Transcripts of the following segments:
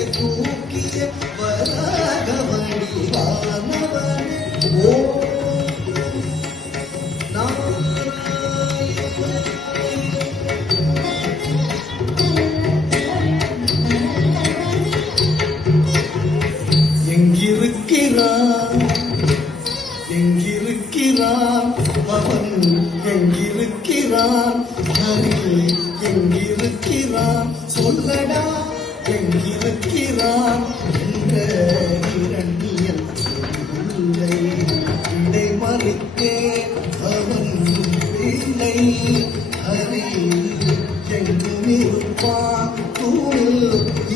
உலகை தூக்கிய வராக வடிவானவனே ஓ எங்கிருக்கிறான் அவன் எங்கிருக்கிறான் ஹரி எங்கிருக்கிறான் சொல்லடா எங்கிருக்கிறான் என்ற இரண்டியல் சொல்லை இடை மறித்தே அவன் பிள்ளை ஹரி எங்கும் இருப்பான் தூணில்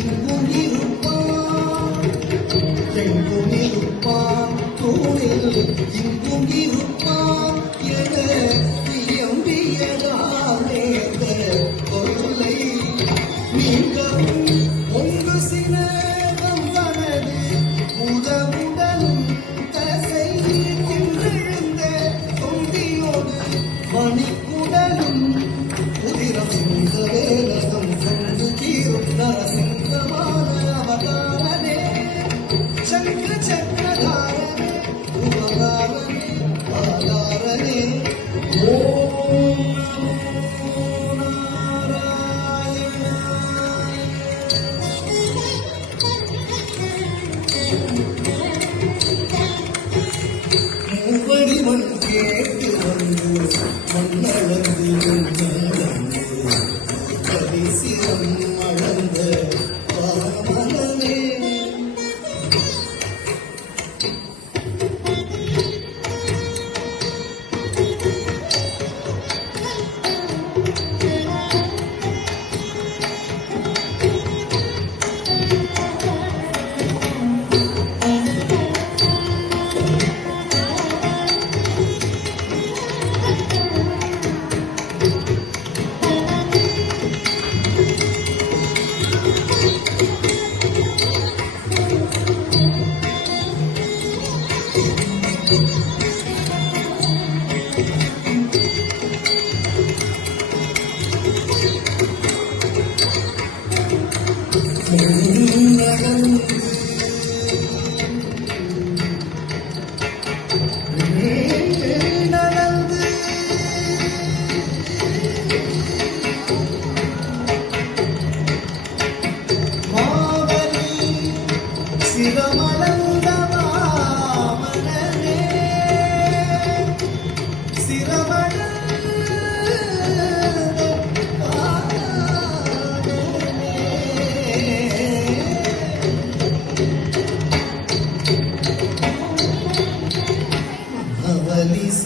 இங்கும் இருப்பான் எங்கும் இருப்பான் தூணில் இங்கும் இருப்பான் என இயம்பியதாலே கொள்ளை நீங்களும் ஒன்று சினகம் தனது உதவுடனும் தசை தின்றெழுந்த தொண்டியோடு மணிக்குடலும் உதிரம் சிந்த வேலகம் கொண்டு தீரும் நரசிங்கமான அவதாரனே சங்க சக்கரதாரனே உபகாரனே ஆதாரனே ஓம் நமோ நாராயணாய. மூவடிவன் கேட்டு வந்து மண்ணளந்து நடந்து கரிசிரம் அளந்த பாமலனே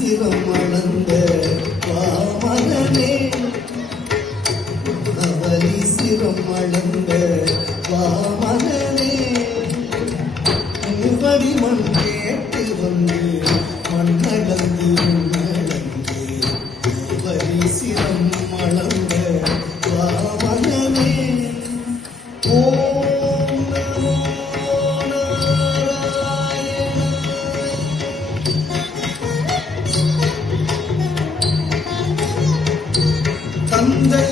சிரம் அளந்த வாமனனே அவலி சிரம் அளந்த வாமனனே மூவடி மண் கேட்டு வந்து மண்ணளந்து நடந்து அவலி சிரம் அளந்த வாமனனே ஓம் நமோ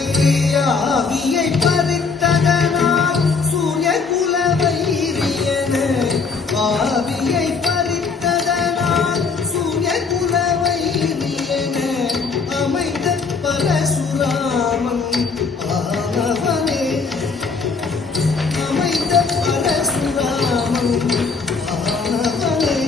தந்தையாவியை பறித்ததனால் சூரிய குலவைரியன ஆவியை பறித்ததனால் சூரிய குலவைரியன அமைந்த பரசுராமன் ஆனவனே அமைந்த பரசுராமன் ஆனவனே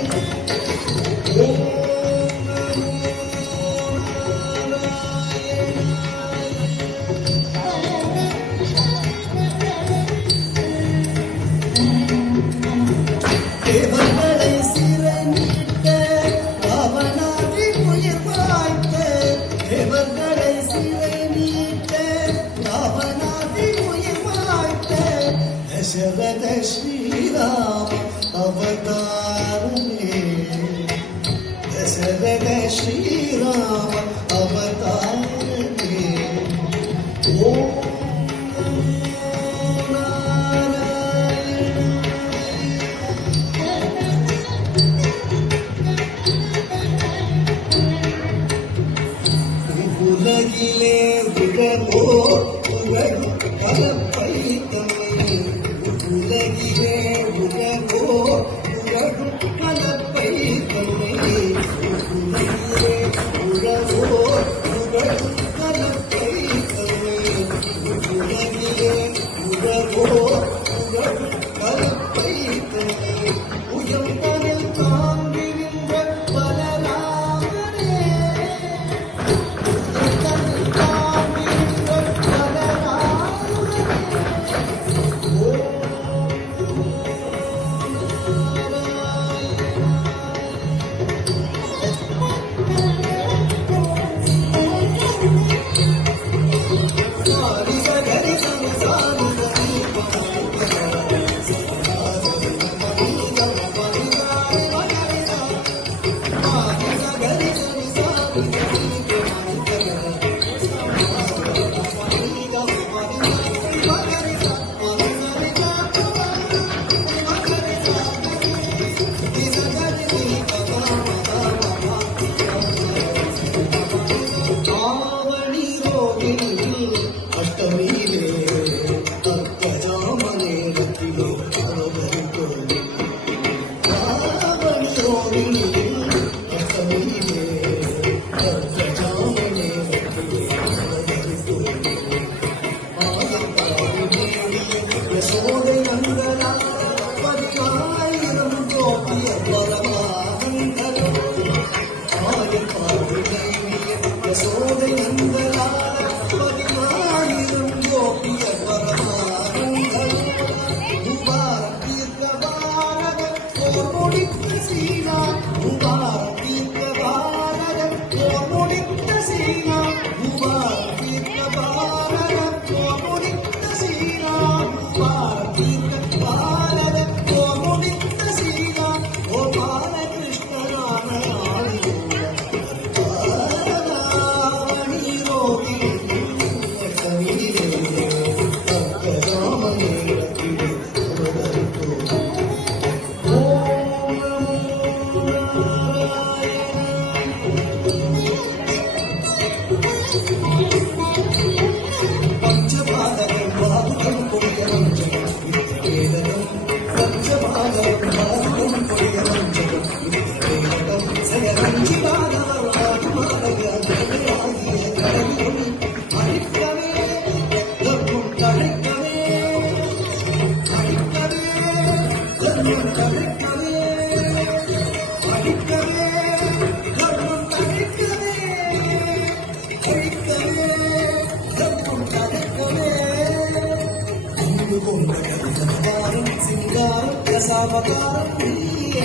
தேவர்களை சிறை மீட்ட ராவணாதி உயிர் மாய்த்த தேவர்களை சிறை மீட்ட ராவணாதி உயிர் மாய்த்த தசரத ஸ்ரீராம அவதாரமே தசரத ஸ்ரீராம அவதாரமே ஓம் உலகிலே உலகோ உலகு பலப்பை தம்மை உலகிலே அஷ்டமியிலே அற்பஜாமனே ரத்திலே அவதரித்தோனே ஆவணியோரினில் அஷ்டமியிலே அற்பஜாமனே ரத்திலே அவதரித்தோனே யசோதை நந்தனா பதினாயிரம் கோபிய பரமானந்தனோ யசோதை நந்தனா பதினாயிரம் கோபிய பரமானந்தனோ முபாரக் தீர்க்கபாரத போர் முடித்த சீனா முபாரக் தீர்க்கபாரத போர் முடித்த சீனா முபாரக் தீர்க்கபாரத போர் முடித்த சீனா முபாரக் தீர்க்கபாரத போர் முடித்த சீனா ஓ பாலகிருஷ்ணனான பஞ்சபாதகம் பாதுகம் கொடிய வஞ்சகம் வேதகம் பஞ்சபாதகம் பாதுகம் கொடிய வஞ்சகம் வேதகம் சகரஞ்சி பாதவர் ஆத்மாதக ஆகிய கடவுள் அழிக்கவே தர்மம் தழைக்கவே அழிக்கவே தர்மம் தழைக்கவே அழிக்கவே தர்மம் தழைக்கவே அழிக்கவே தர்மம் தழைக்கவே சிங்காரம் ரசாவதாரம் நீயே